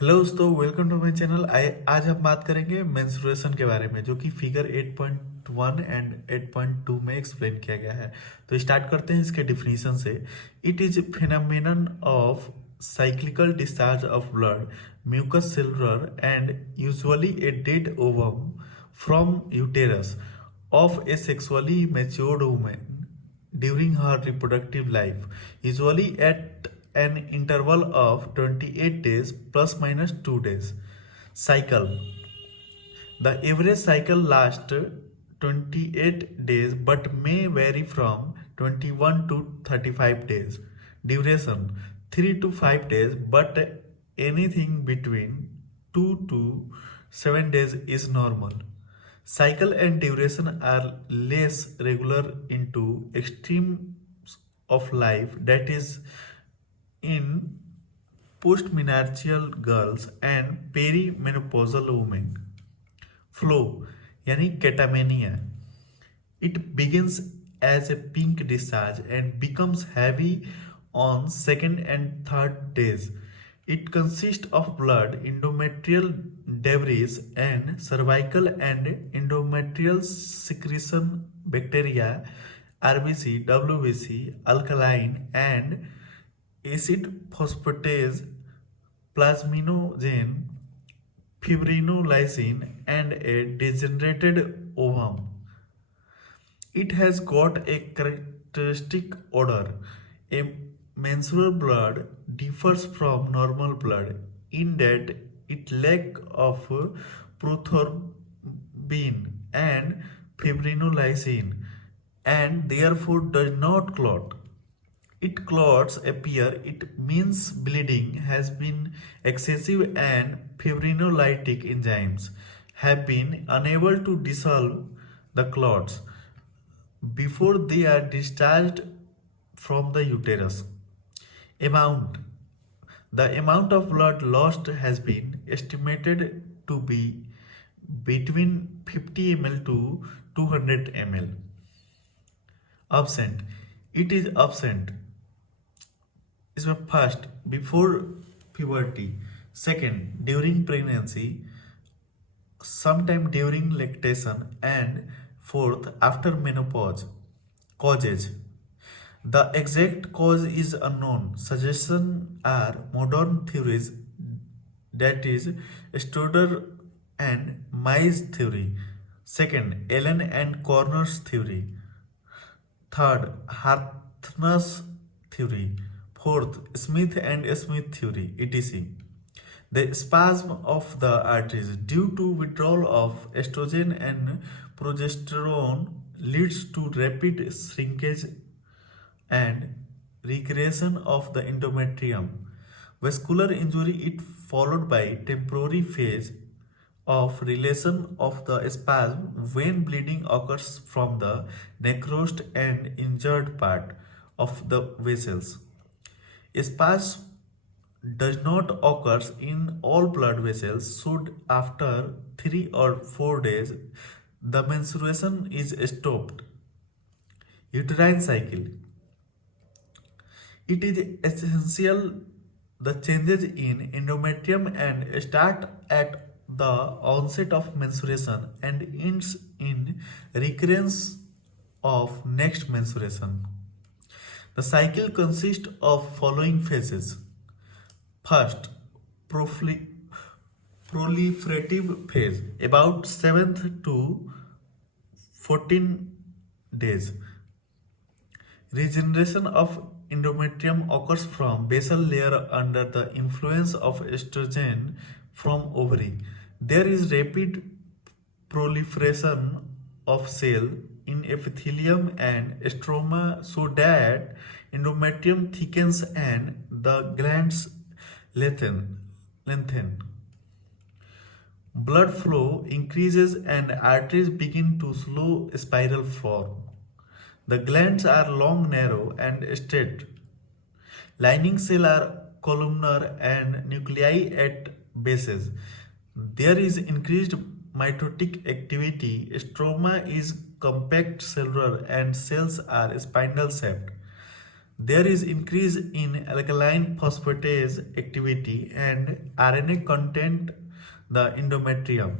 Hello दोस्तों, welcome to my channel. आज हम बात करेंगे मेंस्ट्रुएशन के बारे में, जो कि फिगर 8.1 एंड 8.2 में एक्सप्लेन किया गया है। तो स्टार्ट करते हैं इसके डिफिनीशन से। It is phenomenon of cyclical discharge of blood, mucus cellular and usually a dead ovum from uterus of a sexually matured woman during her reproductive life, usually at an interval of 28 days plus minus 2 days. Cycle. The average cycle lasts 28 days but may vary from 21 to 35 days. Duration 3 to 5 days, but anything between 2 to 7 days is normal. Cycle and duration are less regular into extremes of life, that is, in postmenstrual girls and perimenopausal women. Flow यानी कैटामेनिया. It begins as a pink discharge and becomes heavy on second and third days. It consists of blood, endometrial debris, and cervical and endometrial secretion bacteria, RBC, WBC, alkaline and acid phosphatase, plasminogen, fibrinolysin, and a degenerated ovum. It has got a characteristic odor. A menstrual blood differs from normal blood in that it lacks of prothrombin and fibrinolysin and therefore does not clot. It clots appear, it means bleeding has been excessive and fibrinolytic enzymes have been unable to dissolve the clots before they are discharged from the uterus. Amount. The amount of blood lost has been estimated to be between 50 ml to 200 ml. Absent. It is absent. इसमें first before puberty, second during pregnancy, sometime during lactation, and fourth after menopause. Causes. The exact cause is unknown. Suggestions are modern theories, that is Stoddard and Mize theory. Second, Allen and Corner's theory. Third, Hartnell's theory. Fourth, Smith and Smith theory, etc. The spasm of the arteries due to withdrawal of estrogen and progesterone leads to rapid shrinkage and regression of the endometrium. Vascular injury is followed by temporary phase of relation of the spasm when bleeding occurs from the necrosed and injured part of the vessels. Spasm does not occur in all blood vessels, so after 3 or 4 days the menstruation is stopped. Uterine cycle. It is essential the changes in endometrium and start at the onset of menstruation and ends in recurrence of next menstruation. The cycle consists of following phases. First, proliferative phase, about 7th to 14 days. Regeneration of endometrium occurs from basal layer under the influence of estrogen from ovary. There is rapid proliferation of cell in epithelium and stroma so that endometrium thickens and the glands lengthen. Blood flow increases and arteries begin to slow spiral form. The glands are long, narrow, and straight. Lining cells are columnar and nuclei at bases. There is increased mitotic activity. Stroma is compact cellular and cells are spindle shaped. There is increase in alkaline phosphatase activity and RNA content the endometrium.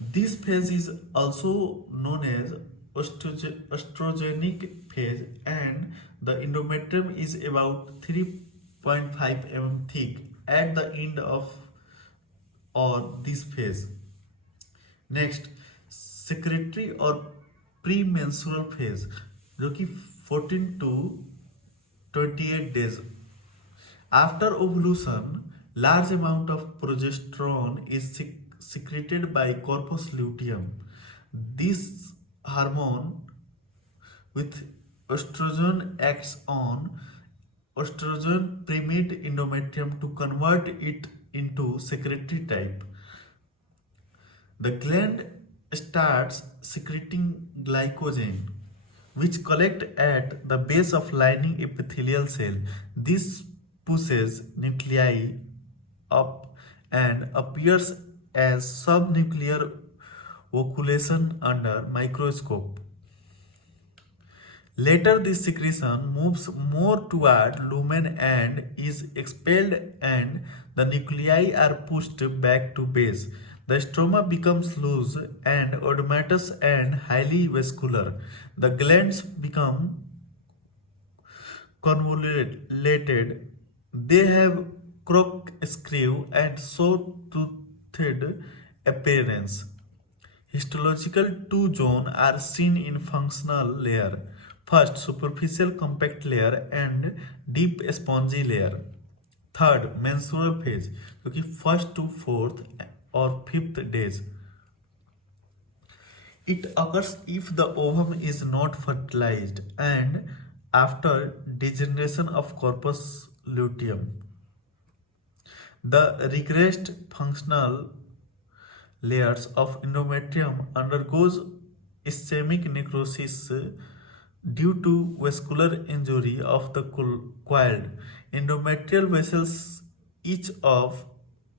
This phase is also known as estrogenic phase, and the endometrium is about 3.5 mm thick at the end of or this phase. Next secretary और pre menstrual phase जो कि 14 to 28 days after ovulation. Large amount of progesterone is secreted by corpus luteum. This hormone with estrogen acts on estrogen primate endometrium to convert it into secretory type. The gland starts secreting glycogen, which collect at the base of lining epithelial cell. This pushes nuclei up and appears as subnuclear ovulation under microscope. Later, this secretion moves more toward lumen and is expelled, and the nuclei are pushed back to base. The stroma becomes loose and oedematous and highly vascular. The glands become convoluted. They have corkscrew and saw-toothed appearance. Histological two zones are seen in functional layer. First, superficial compact layer and deep spongy layer. Third, menstrual phase, जो कि first to fourth or fifth days. It occurs if the ovum is not fertilized and after degeneration of corpus luteum. The regressed functional layers of endometrium undergoes ischemic necrosis due to vascular injury of the coiled endometrial vessels, each of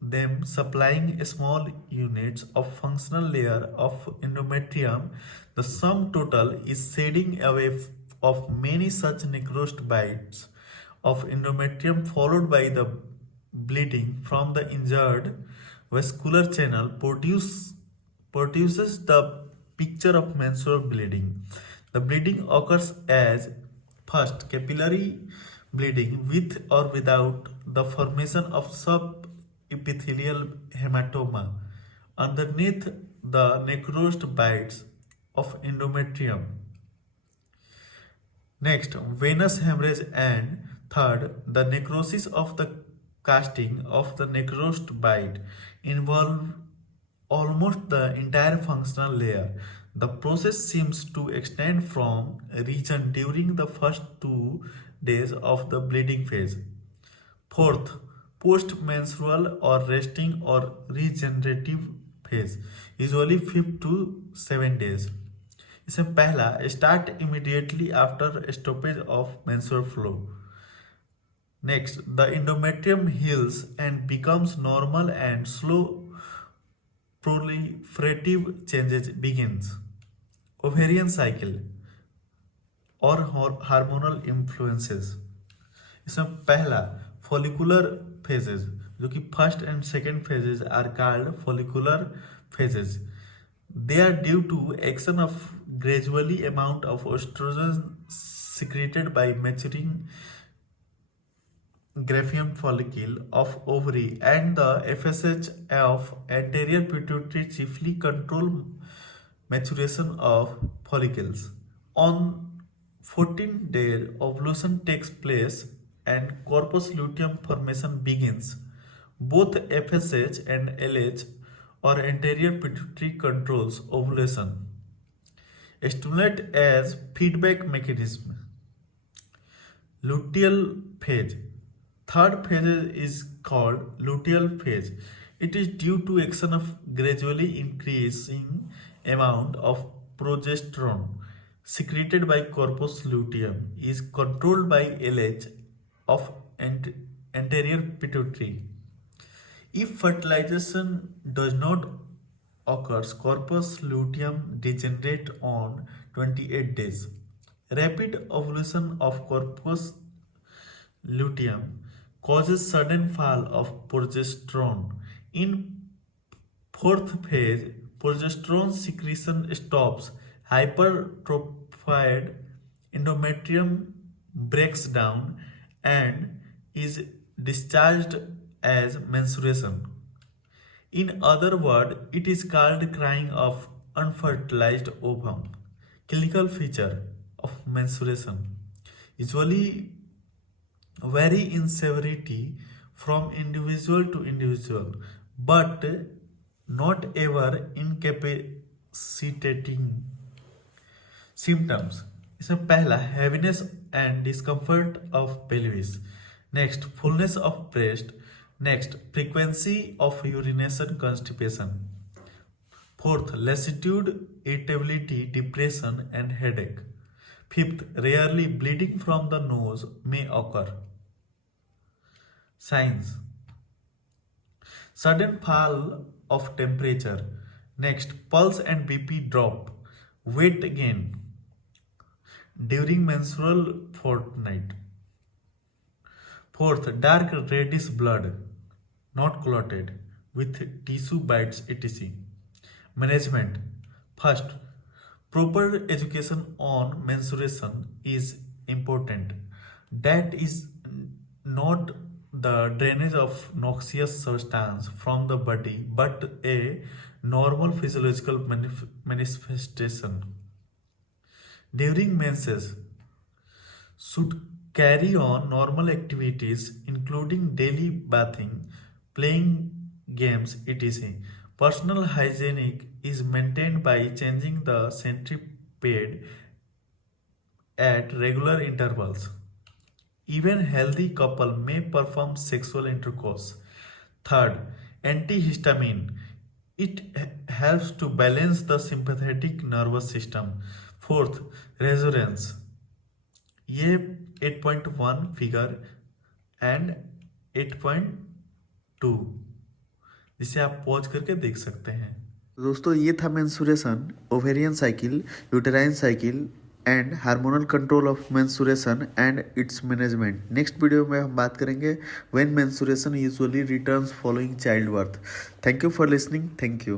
them supplying small units of functional layer of endometrium. The sum total is shedding away of many such necrosed bites of endometrium, followed by the bleeding from the injured vascular channel produces the picture of menstrual bleeding. The bleeding occurs as first capillary bleeding with or without the formation of subepithelial hematoma underneath the necrosed bites of endometrium. Next, venous hemorrhage, and third, the necrosis of the casting of the necrosed bite involve almost the entire functional layer. The process seems to extend from region during the first 2 days of the bleeding phase. Fourth, post-menstrual or resting or regenerative phase, usually 5 to 7 days. इसमें पहला start immediately after stoppage of menstrual flow. Next, the endometrium heals and becomes normal and slow proliferative changes begins. Ovarian cycle और hormonal influences. इसमें पहला follicular phases, जो कि first and second phases are called follicular phases. They are due to action of gradually amount of estrogen secreted by maturing graphium follicle of ovary and the FSH of anterior pituitary chiefly control maturation of follicles. On 14th day, ovulation takes place and corpus luteum formation begins. Both FSH and LH or anterior pituitary controls ovulation. Stimulate as feedback mechanism. Luteal phase. Third phase is called luteal phase. It is due to action of gradually increasing amount of progesterone secreted by corpus luteum is controlled by LH of anterior pituitary. If fertilization does not occur, corpus luteum degenerate on 28 days. Rapid ovulation of corpus luteum causes sudden fall of progesterone. In fourth phase, progesterone secretion stops, hypertrophied endometrium breaks down, and is discharged as menstruation. In other words, it is called crying of unfertilized ovum. Clinical feature of menstruation usually vary in severity from individual to individual, but not ever incapacitating. Symptoms इसमें पहला heaviness and discomfort of pelvis, next fullness of breast, next frequency of urination constipation, fourth lassitude irritability depression and headache, fifth rarely bleeding from the nose may occur. Signs: sudden fall of temperature, next pulse and BP drop, weight gain during menstrual fortnight, fourth dark reddish blood not clotted with tissue bites etc. Management: first, proper education on menstruation is important. That is not the drainage of noxious substance from the body but a normal physiological manifestation. During menses, should carry on normal activities including daily bathing, playing games etc. Personal hygiene is maintained by changing the centipede at regular intervals. Even healthy couple may perform sexual intercourse. Third, antihistamine. It helps to balance the sympathetic nervous system. Fourth, resurgence. ये 8.1 figure and 8.2 जिसे आप pause करके देख सकते हैं. दोस्तों ये था menstruation, ovarian cycle, uterine cycle and hormonal control of menstruation and it's management. Next video में हम बात करेंगे when menstruation usually returns following child birth. Thank you for listening. Thank you.